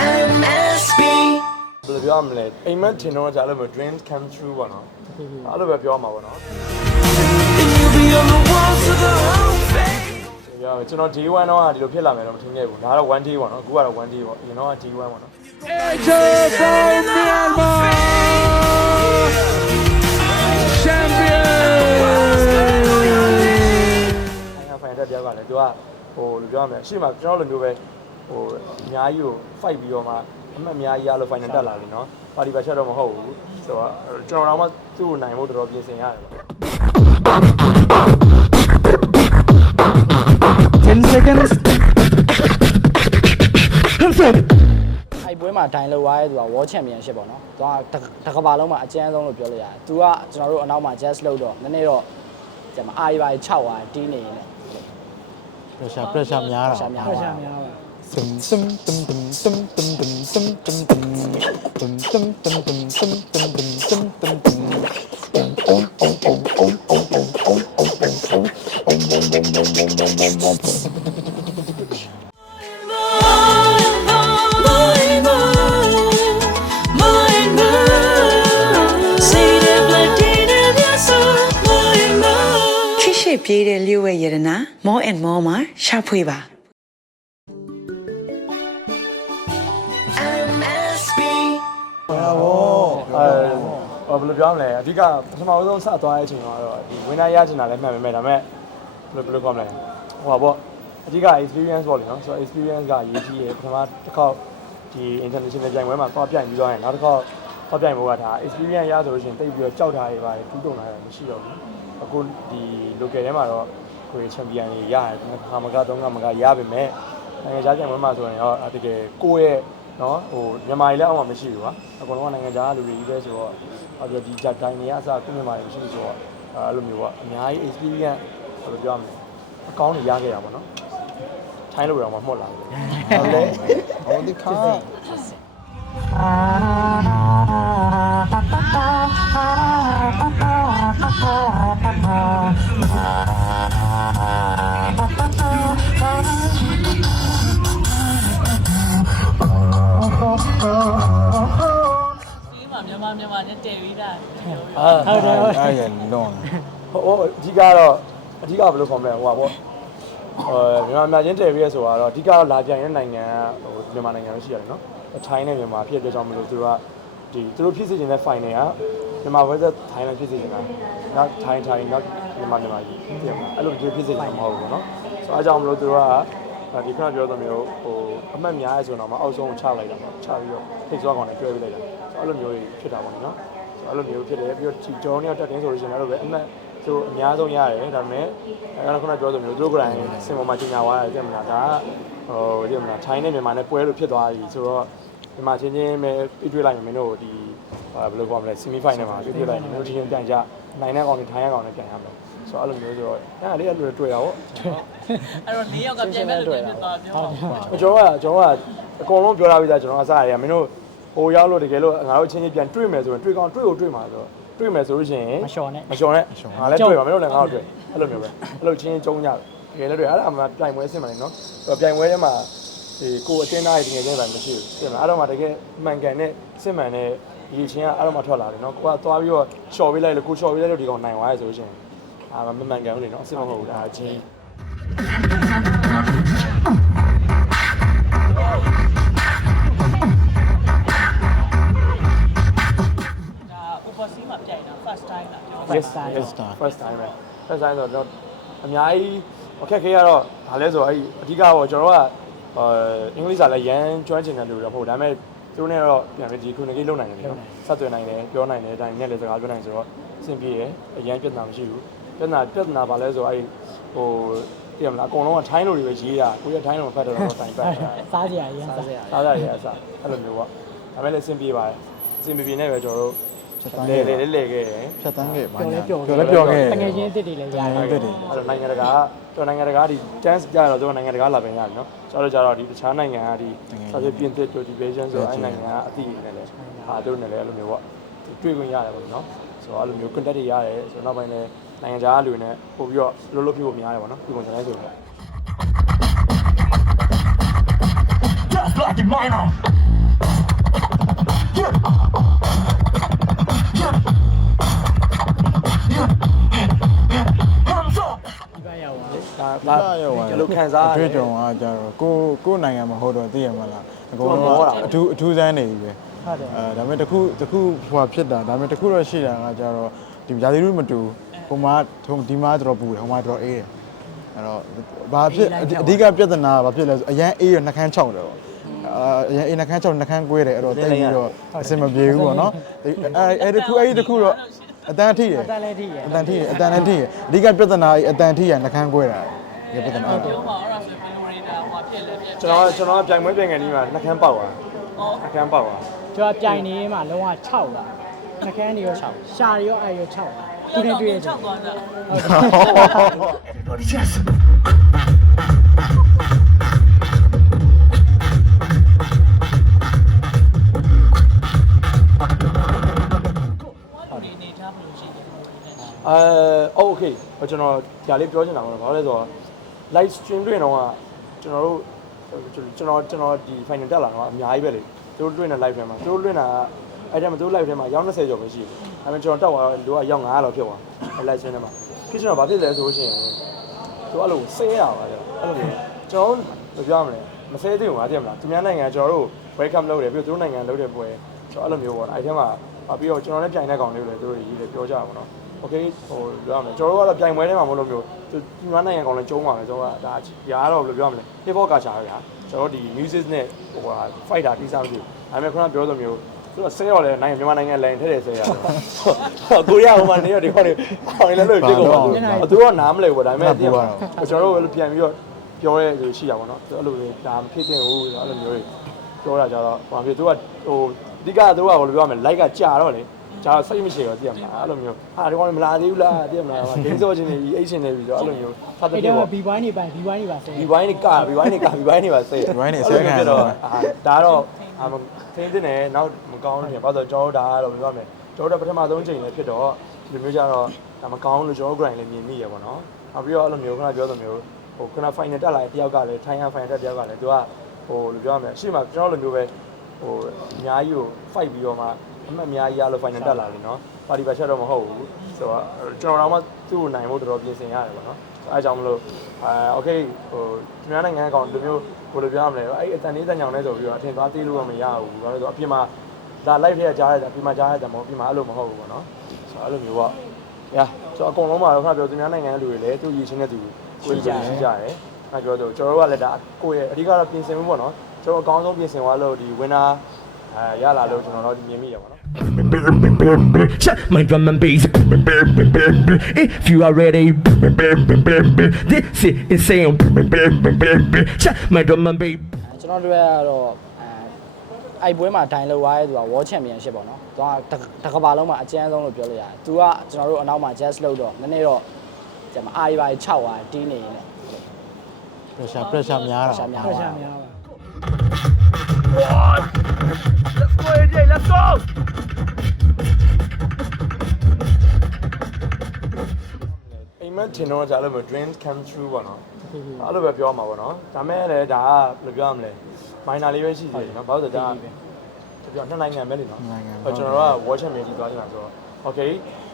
MSB ဘယ်လိုပြောရမလဲအိမ်မက်ထင်တော့ကြာလို့မ dreams come true ပေါ့နော်အဲ့လိုပဲပြောမှာပေါ့နော် and you'll be on the walls of the whole face ပြောရမယ်ကျွန်တော် day 1တော့ဒီလိုဖြစ်လာမယ်တော့မထင်ခဲ့ဘူးဒါကတော့ one day ပေါ့နော်အခုကတော့ one day ပေါ့အရင်တော့ day 1ပေါ့နော် AJ from Myanmar champion နိုင်ငံဖိုင်တက်တယောက်ကလည်းသူကဟိုလိုပြောရမယ်အရှိမကျွန်တော်လိုမျိုးပဲ ဟိုအများကြီးကို fight ပြီးတော့မှအမှတ်အများကြီးရလို့ final တက်လာပြီနော်ပါတီပါချက်တော့မဟုတ်ဘူးဆိုတော့ကျွန်တော်တော့မှသူ့ကိုနိုင်ဖို့တော်တော်ပြင်ဆင်ရတယ်ပေါ့ 10 seconds အဲ့ပွဲမှာဒိုင်လောက်သွားတဲ့သူက World Championship ပေါ့နော်။သူကတစ်ကမ္ဘာလုံးမှာအကျန်းဆုံးလို့ပြောလို့ရတယ်။ तू ကကျွန်တော်တို့အနောက်မှာ just လုပ်တော့နည်းနည်းတော့ကျမအာရီပါ6သွားတီးနေရင်လည်း pressure pressure များတာရှာများပါ ခေတ်ပြေးတဲ့လျှို့ဝှက်ယရနာ more and more မှာရှာဖွေပါ အဲဟိုဘယ်လိုပြောရမလဲအဓိကပထမဆုံးစသွားတဲ့အချိန်ကတော့ဒီ winner ရချင်တာလည်းမှန်ပေမဲ့ဒါပေမဲ့ဘယ်လိုဘယ်လိုပြောမလဲဟိုပါပေါ့အဓိက experience ပေါ့လေနော်ဆိုတော့ experience ကအရေးကြီးတယ်ပထမတစ်ခေါက်ဒီ international ပြိုင်ပွဲမှာသွားပြိုင်ပြီးသွားရင်နောက်တစ်ခေါက်သွားပြိုင်ဖို့ကဒါ experience ရဆိုလို့ရှိရင်တိတ်ပြီးတော့ကြောက်တာတွေပါတယ်တူးတုံတာတွေမရှိတော့ဘူးအခုဒီ local ထဲမှာတော့ကိုယ် champion တွေရတယ်ခါမကသုံးခါမကရပါမယ်နိုင်ငံခြားပြိုင်ပွဲမှာဆိုရင်ရောတကယ်ကိုယ့်ရဲ့ နော်ဟိုမြန်မာတွေလည်းအောက်မှာမရှိဘူးကွာအကုန်လုံးကနိုင်ငံခြားလူတွေကြီးပဲဆိုတော့ဟောပြောဒီဂျက်တိုင်းတွေကအစားကိုယ့်မြန်မာတွေမရှိဘူးဆိုတော့အဲ့လိုမျိုးပေါ့အများကြီး experience ဘယ်လိုပြောရမလဲအကောင်းတွေရခဲ့တာပေါ့နော်ထိုင်းလိုတော့မှမှုတ်လာတယ်ဟုတ်တယ်ဟောဒီခါဒီ မြန်မာနဲ့တည်ပြီးတာအာဟုတ်တယ်ဟုတ်အဲ့ရလွန်ဟိုအဓိကတော့အဓိကဘယ်လိုခေါ်မလဲဟိုပါပေါ့အဲမြန်မာမြန်မာချင်းတည်ပြီးရဆိုတော့အဓိကတော့လာပြန်ရဲ့နိုင်ငံကဟိုမြန်မာနိုင်ငံလို့ရှိရတယ်နော်ထိုင်းနဲ့မြန်မာဖြစ်တဲ့ကြောင့်မလို့သူတို့ကဒီသူတို့ဖြစ်စေချင်တဲ့ final ကမြန်မာ versus Thailand ဖြစ်စေချင်တာနောက် Thai Thai နောက်မြန်မာမြန်မာကြီးပြင်မှာအဲ့လိုသူဖြစ်စေချင်မှာမဟုတ်ဘူးပေါ့နော်ဆိုတော့အားကြောင့်မလို့သူတို့ကဒီခဏပြောသလိုမျိုးဟိုအမှတ်များရဲဆိုတော့မှအောက်ဆုံးချလိုက်တာပေါ့ချပြီးတော့ထိတ်စွာကောင်နဲ့တွဲပေးလိုက်တာဆိုတော့အဲ့လိုမျိုးဖြစ်တာပေါ့နော် အဲ့လိုမျိုးဖြစ်တယ်ပြီးတော့ကျွန်တော်တို့ကတက်တင်းဆိုလို့ရှိရင်လည်းပဲအမှတ်သူအများဆုံးရတယ်ဒါပေမဲ့အဲ့ဒါခုနပြောသလိုမျိုးသူတို့ကိုယ်တိုင်စင်ပေါ်မှာကြီးညာသွားတယ်ကြည့်မလားဒါကဟိုကြည့်မလားထိုင်းနဲ့မြန်မာနဲ့ပွဲလို့ဖြစ်သွားပြီဆိုတော့ဒီမှာချင်းချင်းပဲပြတွေ့လိုက်ရင်မင်းတို့ဒီဘယ်လိုပြောမလဲ semi final မှာပြတွေ့လိုက်ရင်မင်းတို့ချင်းပြန်ကြနိုင်တဲ့ကောင်တွေထိုင်းရကောင်တွေပြန်ရမယ်ဆိုတော့အဲ့လိုမျိုးဆိုတော့အဲ့ဒါလေးအဲ့လိုတွေ့ရပါဘောအဲ့တော့၄ယောက်ကပြန်မဲ့လို့ပြန်ဖြစ်သွားပြောပါကျွန်တော်ကကျွန်တော်ကအကုန်လုံးပြောလာပြီသားကျွန်တော်အစားရရမင်းတို့ ဟိုရောက်လို့တကယ်လို့ငါတို့ချင်းချင်းပြန်တွေ့မယ်ဆိုရင်တွေ့ကောင်းတွေ့ကိုတွေ့မှာဆိုတော့တွေ့မယ်ဆိုလို့ရှိရင်မလျှော်နဲ့မလျှော်နဲ့ငါလည်းတွေ့ပါမင်းတို့လည်းငါတို့တွေ့အဲ့လိုမျိုးပဲအဲ့လိုချင်းချင်းကျုံကြတယ်တကယ်လည်းတွေ့အဲ့ဒါမှပြိုင်ပွဲဆင်မှာလေနော်ဆိုတော့ပြိုင်ပွဲထဲမှာဒီကိုအတင်းသားတွေတကယ်ချင်းတိုင်းမရှိဘူးပြင်မလားအဲ့တော့မှတကယ်မှန်ကန်တဲ့စစ်မှန်တဲ့ဒီချင်းကအဲ့တော့မှထွက်လာတယ်နော်ကိုကသွားပြီးတော့ရှော့ပေးလိုက်လို့ကိုရှော့ပေးလိုက်လို့ဒီကောင်နိုင်သွားရဲဆိုလို့ရှိရင်အာမမှန်ကန်ဘူးလေနော်အစ်မဟုတ်ဘူးဒါအချင်း time လားပြော yes yes first time ပဲ first time ဆိုတော့အများကြီးအခက်ခဲကတော့ဒါလဲဆိုအဲ့အဓိကတော့ကျွန်တော်ကအဲအင်္ဂလိပ်စာလည်းရမ်းကျွမ်းကျင်တယ်လို့တော့မဟုတ်ဒါပေမဲ့သူတို့နဲ့တော့ပြန်ပြီးဒီ communicate လုပ်နိုင်တယ်နော်ဆက်သွယ်နိုင်တယ်ပြောနိုင်တယ်အတိုင်းနဲ့လည်းစကားပြောနိုင်ဆိုတော့အဆင်ပြေတယ်အရန်ပြဿနာမရှိဘူးပြဿနာပြဿနာပါလဲဆိုအဲ့ဟိုသိရမလားအကုန်လုံးကထိုင်းလိုတွေပဲရေးတာကိုရထိုင်းလိုမဖတ်တော့တော့တိုင်ပတ်တာစားစရာရမ်းစားစရာစားရတယ်အစားအဲ့လိုမျိုးပေါ့ဒါပေမဲ့လည်းအဆင်ပြေပါတယ်အဆင်ပြေပြေနဲ့ပဲကျွန်တော်တို့ ဖြတ်တန်းလေခဲ့လေလေလေခဲ့တယ်ဖြတ်တန်းခဲ့ပါပြောညာလဲပြောပြောလဲပြောခဲ့တကယ်ချင်းအစ်စ်တွေလည်းရတယ်ဟုတ်တယ်အဲ့တော့နိုင်ငံတကာကကျွန်တော်နိုင်ငံတကာဒီ chance ကြတော့ကျွန်တော်နိုင်ငံတကာလာပင်ရတယ်နော်ကျတော့ကြတော့ဒီတခြားနိုင်ငံကဒီစာပေပြင်သစ် cultivation ဆိုအဲ့နိုင်ငံကအသိနေတယ်ဟာတို့နေလည်းအဲ့လိုမျိုးပေါ့တွေ့ခွင့်ရတယ်ပေါ့နော်ဆိုတော့အဲ့လိုမျိုး contact တွေရတယ်ဆိုတော့နောက်ပိုင်းလည်းနိုင်ငံခြားလူတွေနဲ့ပို့ပြီးတော့လှုပ်လှုပ်ဖြစ်ဖို့များတယ်ပေါ့နော်ဒီပုံစံတိုင်းဆိုရင် Just like the minor ဒါရောပါဒီလိုခံစားရတယ်အတွေ့အကြုံအားကြတော့ကိုကိုနိုင်ငံမှာဟောတော့သိရမလားအကုန်ကိုယ်လုံးမောတာအထူးအထူးဆန်းနေပြီပဲဟုတ်တယ်အဲဒါပေမဲ့တစ်ခုတစ်ခုဟိုဖြစ်တာဒါပေမဲ့တစ်ခုတော့ရှိတာကကြတော့ဒီရာသီဥတုမတူဟိုမှာဒီမှာတော့ပူတယ်ဟိုမှာတော့အေးတယ်အဲ့တော့ဘာဖြစ်အဓိကပြဿနာကဘာဖြစ်လဲဆိုအရန်အေးရနှကန်းချောက်တယ်ပေါ့အာအရန်အေးနှကန်းချောက်နှကန်းကွေးတယ်အဲ့တော့တိတ်ပြီးတော့အဆင်မပြေဘူးပေါ့နော်အဲအဲ့တစ်ခုအဲ့ဒီတစ်ခုတော့အတန်းထိတယ်အတန်းလေးထိရအတန်ထိရအတန်လည်းထိရအဓိကပြဿနာအတန်ထိရနှကန်းကွဲတာ ဒီပြဿနာ ပြောပါအဲ့ဒါဆိုဘယ်လိုနေတာဟိုဖြစ်လဲဖြစ် ကျွန်တော်ကျွန်တော်ပြိုင်ပွဲပြိုင်ငယ်ကြီးမှာနှကန်းပေါက်သွားနှကန်းပေါက်သွား ကျွန်တော်ပြိုင်နေမှာလုံးဝ6လာနှကန်းတွေရော6ရှာတွေရောအဲရော6လာသူနဲ့တွေ့ရကြ ချောက်သွားတာ ဘာလို့နေထားလို့ရှိတယ် အဲโอเคကျွန်တော်ဒါလေးပြောချင်တာကတော့ဘာလဲဆိုတော့ live stream တွေ့တော့ကကျွန်တော်တို့ကျွန်တော်ကျွန်တော်ဒီ final တက်လာတော့အများကြီးပဲလေသူတို့တွေ့နေ live ထဲမှာသူတို့တွေ့နေတာအဲ့ဒါမှသူတို့ live ထဲမှာရောက်20ကျော်ပဲရှိတယ်ဒါပေမဲ့ကျွန်တော်တက်သွားတော့လူကရောက်900လောက်ဖြစ်သွားအဲ့ live stream ထဲမှာဖြစ်ကျွန်တော်ဘာဖြစ်လဲဆိုရှင်သူအဲ့လိုဆဲရပါကြအဲ့လိုမျိုးကျွန်တော်ဘယ်ပြောရမလဲမဆဲသေးဘူးငါသိမလားသူများနိုင်ငံကျွန်တော်တို့ welcome လုပ်တယ်ပြီးတော့သူတို့နိုင်ငံလုပ်တဲ့ပွဲကျွန်တော်အဲ့လိုမျိုးပေါ့အဲ့ထဲမှာပြီးတော့ကျွန်တော်လည်းပြိုင်တဲ့ကောင်လေးတွေလည်းသူတို့ရေးတယ်ပြောကြပါတော့โอ เคဟိုပြောရမယ်ကျွန်တော်တို့ကတော့ပြိုင်ပွဲထဲမှာမဟုတ်လို့မျိုးသူဒီမှာနိုင်ငံကောင်လည်းကျုံးပါမယ်ကျွန်တော်ကဒါရာတော့ဘယ်လိုပြောရမလဲ hip hop ကချာဗျာကျွန်တော်တို့ဒီ music နဲ့ဟိုဟာ fighter တိစားမရှိဘူးဒါပေမဲ့ခုနပြောသလိုမျိုးသူကဆဲရော်လဲနိုင်ငံမြန်မာနိုင်ငံလိုင်းထဲတယ်ဆဲရတယ်ကိုရီးယားဟိုမှာနေရဒီခေါက်နေအောင်လည်းလို့ဖြစ်ကုန်ပါသူသူကနားမလဲဘူးဒါပေမဲ့ကျွန်တော်တို့ပြန်ပြီးတော့ပြောရဲလို့ရှိတာပေါ့နော်အဲ့လိုဒါမဖြစ်သင့်ဘူးအဲ့လိုမျိုးတွေပြောတာကြတော့ဘာဖြစ်သူကဟိုအဓိကသူကဘယ်လိုပြောရမလဲ like ကကြာတော့လေ ကျာစိတ်မရှိတော့သိရမလားအဲ့လိုမျိုးဟာဒီကောင်မလာသေးဘူးလားသိရမလားဂိမ်းစောချင်းနေပြီးအိတ်ချင်းနေပြီးတော့အဲ့လိုမျိုးဖတ်တဲ့အဲ့ပြတော့ပေါ့ဘီဘိုင်းနေပိုင်ဘီဘိုင်းနေပါဆဲဒီဘိုင်းနေကဒီဘိုင်းနေကဒီဘိုင်းနေပါစိတ်ဖြစ်တော့ဒါတော့အမသင်းတင်နေနောက်မကောင်းလို့ဖြစ်ဘာလို့ကျွန်တော်တို့ဒါကတော့ပြောရမယ်ကျွန်တော်တို့ပထမဆုံးချိန်လည်းဖြစ်တော့ဒီမျိုးကြတော့ဒါမကောင်းလို့ကျွန်တော် grind လည်းမြင်မိရပေါ့နော်နောက်ပြီးတော့အဲ့လိုမျိုးခုနပြောသလိုမျိုးဟိုခုန final တက်လာတဲ့တယောက်ကလည်းထိုင်းရ final တက်တယောက်ကလည်းသူကဟိုလိုပြောရမယ်အရှိမကျွန်တော်လိုမျိုးပဲဟိုအများကြီးကို fight ပြီးတော့မှ အမှတ်အများကြီးရလို့ final တက်လာတယ်နော်ပါတီပါချက်တော့မဟုတ်ဘူးဆိုတော့ကျွန်တော်တော့မှသူ့ကိုနိုင်ဖို့တော်တော်ပြင်ဆင်ရတယ်ပေါ့နော်အဲအကြောင်းမလို့အဲโอเคဟိုကျွမ်းနိုင်ငံကောင်ဒီမျိုးဘယ်လိုပြောရမလဲအဲ့အတန်လေးတန်ကြောင်နဲ့ဆိုပြီးတော့အထင်သွားသေးလို့တော့မရဘူးဘာလို့လဲဆိုတော့အပြင်မှာဒါ live ထဲကကြားရတဲ့အပြင်မှာကြားရတဲ့မဟုတ်အပြင်မှာအဲ့လိုမဟုတ်ဘူးပေါ့နော်ဆိုတော့အဲ့လိုမျိုးပေါ့ညာဆိုတော့အကုန်လုံးမှာတော့ခဏပြောသူများနိုင်ငံလူတွေလည်းသူရည်ချင်းတဲ့သူကိုယ်ကြည့်ကြတယ်။အဲ့ပြောတော့ကျွန်တော်တို့ကလည်းဒါကိုယ့်ရဲ့အဓိကတော့ပြင်ဆင်မှုပေါ့နော်။ကျွန်တော်အကောင်းဆုံးပြင်ဆင်သွားလို့ဒီ winner အဲရလာလို့ကျွန်တော်တို့မြင်မိရပါတော့ Shut my drum and bass. If you are ready, this is insane. Shut my drum and bass. ကျွန်တော်တို့ကတော့အဲအဲ့ပွဲမှာဒိုင်လောက်သွားရဲသူက World Championship ပေါ့နော်သူကတကဘာလုံးမှာအကျန်းဆုံးလို့ပြောလို့ရတယ်သူကကျွန်တော်တို့အနောက်မှာ Jazz လုပ်တော့နည်းနည်းတော့ကျမအာရီပါ6သွားတီးနေနေ pressure pressure များတာရှာများဖက်ပါ ရှာများပါအိမ်မက်ထင်တော့ကြာလို့ dreams come true ပေါ့နော်အဲ့လိုပဲပြောမှာပေါ့နော်ဒါမဲ့လည်းဒါကဘယ်လိုပြောရမလဲ minor လေးပဲရှိသေးတယ်နော်ဘာလို့လဲဆိုတော့ဒါပြောနှစ်နိုင်ငံပဲလေနော်ကျွန်တော်တို့က watch champion ကြီးသွားနေတာဆိုတော့ okay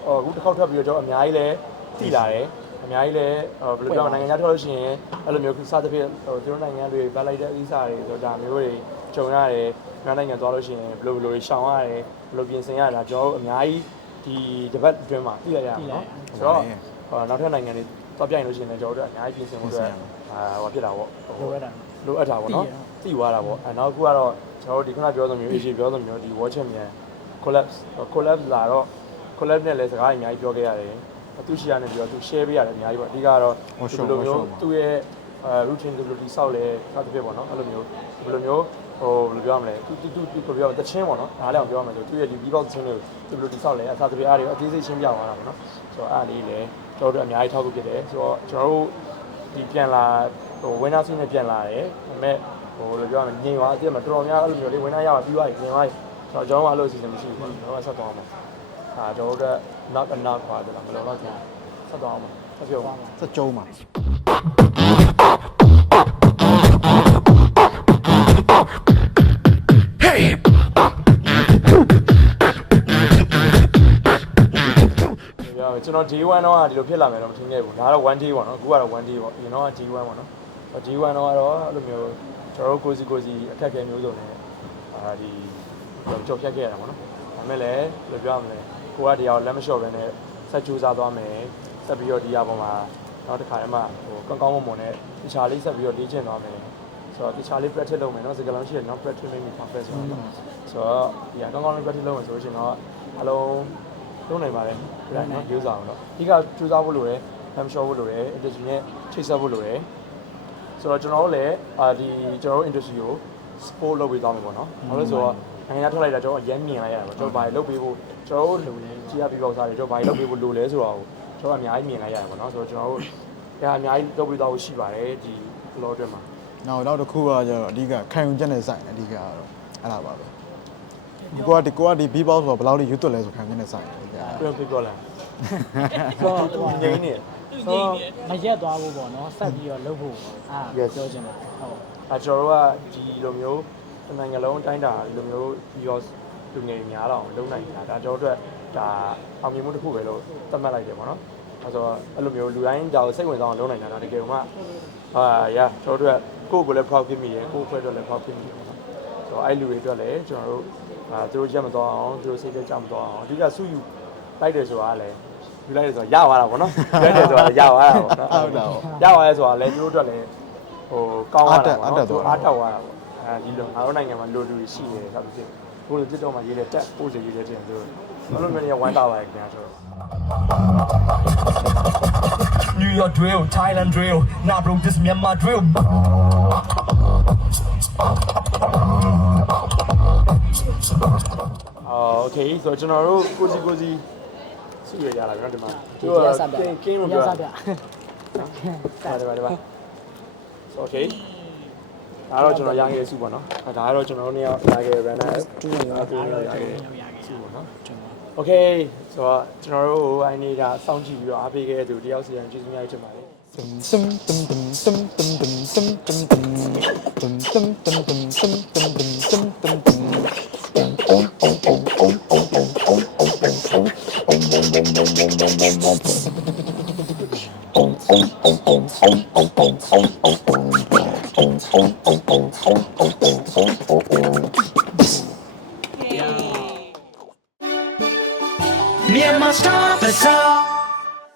ဟိုအခုတစ်ခေါက်ထွက်ပြီးတော့ကျွန်တော်အများကြီးလဲတည်လာတယ်အများကြီးလဲဘယ်လိုပြောမလဲနိုင်ငံခြားထွက်လို့ရှိရင်အဲ့လိုမျိုးစသဖြင့်ဟိုသူတို့နိုင်ငံတွေဗတ်လိုက်တဲ့အသီးစားတွေဆိုတော့ဒါမျိုးတွေဂျုံရတယ်မြ န်မာနိုင်ငံသွားလို့ရှိရင်ဘယ်လိုဘယ်လိုရှောင်ရတယ်ဘယ်လိုပြင်ဆင်ရတာကျွန်တော်တို့အများကြီးဒီတပတ်အတွင်းမှာတည်ရရအောင်နော်ဆိုတော့ဟိုနောက်ထပ်နိုင်ငံတွေသွားပြိုင်လို့ရှိရင်လည်းကျွန်တော်တို့အများကြီးပြင်ဆင်ဖို့အတွက်အာဟိုဖြစ်တာပေါ့လိုရတာလိုအပ်တာပေါ့နော်သိသွားတာပေါ့အဲနောက်ခုကတော့ကျွန်တော်တို့ဒီခုနပြောသလိုမျိုး issue ပြောသလိုမျိုးဒီ watch champion collapse collapse လာတော့ collapse နဲ့လည်းစကားအများကြီးပြောခဲ့ရတယ်သူရှိရနေပြီးတော့သူ share ပေးရတယ်အများကြီးပေါ့အဓိကတော့ဒီလိုမျိုးသူ့ရဲ့အဲ routine ဒီလိုတိဆောက်လဲစသဖြင့်ပေါ့နော်အဲ့လိုမျိုးဒီလိုမျိုး ဟိုဘယ်လိုပြောရမလဲသူသူသူဘယ်လိုပြောတချင်းပေါ့နော်အားလည်းအောင်ပြောရမယ်ဆိုသူ့ရဲ့ဒီ beat box ချင်းတွေကိုသူဘယ်လိုတိဆောက်လဲအစားသဖြင့်အားတွေအသေးစိတ်ရှင်းပြသွားတာပေါ့နော်ဆိုတော့အားလေးလည်းကျွန်တော်တို့အများကြီးထောက်ကူဖြစ်တယ်ဆိုတော့ကျွန်တော်တို့ဒီပြန်လာဟို winner scene နဲ့ပြန်လာတယ်ဒါပေမဲ့ဟိုလိုပြောရမယ်ညင်သွားအစ်မတော်တော်များအဲ့လိုမျိုးလေး winner ရပါပြီးသွားပြီညင်သွားပြီဆိုတော့ကျွန်တော်တို့အဲ့လိုအစီအစဉ်မရှိဘူးပေါ့ကျွန်တော်ကဆက်သွားအောင်ပါအာကျွန်တော်တို့ knock a knock ပါတယ်လားဘယ်လိုလဲဆက်သွားအောင်ပါဆက်ပြောပါစကြုံးမှာပြော ရမယ်ကျွန်တော် J1 တော့ဒီလိုဖြစ်လာမယ်တော့မထင်ခဲ့ဘူးဒါကတော့ 1J ပေါ့နော်အခုကတော့ 1J ပေါ့အရင်တော့ J1 ပေါ့နော် J1 တော့ကတော့အဲ့လိုမျိုးကျွန်တော်တို့ကိုစီကိုစီအခက်အခဲမျိုးစုံနဲ့အာဒီကြော်ဖြတ်ခဲ့ရတာပေါ့နော်ဒါပေမဲ့လည်းဘယ်လိုပြောရမလဲကိုကတရားလက်မလျှော့ပဲနဲ့ဆက်ကြိုးစားသွားမယ်ဆက်ပြီးတော့ဒီအပေါ်မှာနောက်တစ်ခါတည်းမှဟိုကောင်းကောင်းမွန်မွန်နဲ့တခြားလေးဆက်ပြီးတော့လေ့ကျင့်သွားမယ်ဆိုတော့တခြားလေး practice လုပ်မယ်နော်စကလုံးရှိတယ်နော် practice လုပ်နေ perfect ဆိုတော့ဆိုတော့ဒီအကောင်းကောင်းလေး practice လုပ်မယ်ဆိုလို့ရှိရင်တော့အလုံး လုံးနိုင်ပါတယ်ပြလိုက်နော်ရိုးစားအောင်တော့အဓိကကြိုးစားဖို့လိုတယ်လမ်းလျှော့ဖို့လိုတယ် industry နဲ့ချိတ်ဆက်ဖို့လိုတယ်ဆိုတော့ကျွန်တော်တို့လည်းအာဒီကျွန်တော်တို့ industry ကို support လုပ်ပေးသွားမယ်ပေါ့နော်။ဘာလို့လဲဆိုတော့နိုင်ငံခြားထွက်လိုက်တာကျွန်တော်အရင်မြင်လိုက်ရတာပေါ့။ကျွန်တော်ဘာတွေလုပ်ပေးဖို့ကျွန်တော်တို့လူတွေကြီးရပြီးပေါက်စားတယ်ကျွန်တော်ဘာတွေလုပ်ပေးဖို့လိုလဲဆိုတော့ကျွန်တော်အများကြီးမြင်လိုက်ရတယ်ပေါ့နော်။ဆိုတော့ကျွန်တော်တို့အဲအများကြီးလုပ်ပေးသွားဖို့ရှိပါတယ်ဒီ law အတွက်မှာနောက်နောက်တစ်ခုကကျတော့အဓိကခံယူချက်နဲ့ဆိုင်အဓိကကတော့အဲ့ဒါပါပဲဒီကိုကဒီကိုကဒီ B box ဆိုတော့ဘယ်လောက်လေးရွတ်သွက်လဲဆိုခံယူချက်နဲ့ဆိုင် အဓိကပြောပြပြောလာဆိုတော့သူငိမ့်နေသူဆိုငိမ့်တော့နေမရက်သွားဘူးပေါ့နော်ဆက်ပြီးတော့လုပ်ဖို့အာ Yes ပြောချင်တာဟုတ်အဲကျွန်တော်တို့ကဒီလိုမျိုးတစ်နိုင်ငံလုံးအတိုင်းတာဒီလိုမျိုးပြီးတော့လူငယ်များတော့လုံးနိုင်တာဒါကျွန်တော်တို့အတွက်ဒါအောင်မြင်မှုတစ်ခုပဲလို့သတ်မှတ်လိုက်တယ်ပေါ့နော်အဲဆိုတော့အဲ့လိုမျိုးလူတိုင်းဒါကိုစိတ်ဝင်စားအောင်လုပ်နိုင်တာဒါတကယ်မှအာရကျွန်တော်တို့ကကိုယ့်ကိုယ်လည်း proud ဖြစ်မိရယ်ကိုယ့်အဖွဲ့အတွက်လည်း proud ဖြစ်မိရယ်ပေါ့နော်ဆိုတော့အဲ့လူတွေအတွက်လည်းကျွန်တော်တို့အာသူတို့ချက်မသွားအောင်သူတို့စိတ်သက်ကြမသွားအောင်အဓိကစုယူ လိုက်တယ်ဆိုတာလည်းယူလိုက်တယ်ဆိုတော့ရသွားတာပေါ့နော်လိုက်တယ်ဆိုတာရသွားတာပေါ့နော်ဟုတ်တာပေါ့ရသွားရဲဆိုတာလည်းသူတို့အတွက်လည်းဟိုကောင်းတာပေါ့နော်အားတက်သွားတာပေါ့အဲဒီလိုငါတို့နိုင်ငံမှာလိုလူတွေရှိနေတယ်ဆိုတော့ဖြစ်ကိုယ်တို့တစ်တော့မှရေးတဲ့တက်ပို့စီရေးတဲ့တင်သူတို့ဘာလို့မင်းကဝမ်းတာပါလဲခင်ဗျာဆိုတော့ New York drill Thailand drill nah bro this Myanmar drill အော် okay ဆိုတော့ကျွန်တော်တို့ကိုစီကိုစီ စုရရလာပြီเนาะဒီမှာ ဒီတရားစပြ ကင်းကင်းမ ရ ပြော စားပြ ပါတယ်ပါတယ်ပါโอเคဒါတော့ကျွန်တော်ရခဲ့စုပေါ့နော်ဒါကတော့ကျွန်တော်တို့နေရာရခဲ့ runner တူရင်တော့ တူ အား ရ လုံး ရ ရ ခဲ့ ရရ စုပေါ့နော် ကျွန်တော် โอเคဆိုတော့ကျွန်တော်တို့အိုင်းနေတာစောင့်ကြည့်ပြီးတော့အားပေးခဲ့တဲ့သူတယောက်စီရင်ကျေးဇူးများကြီးတင်ပါတယ် ンンポンポンポンポンポンポンポンポンポンポンポンポン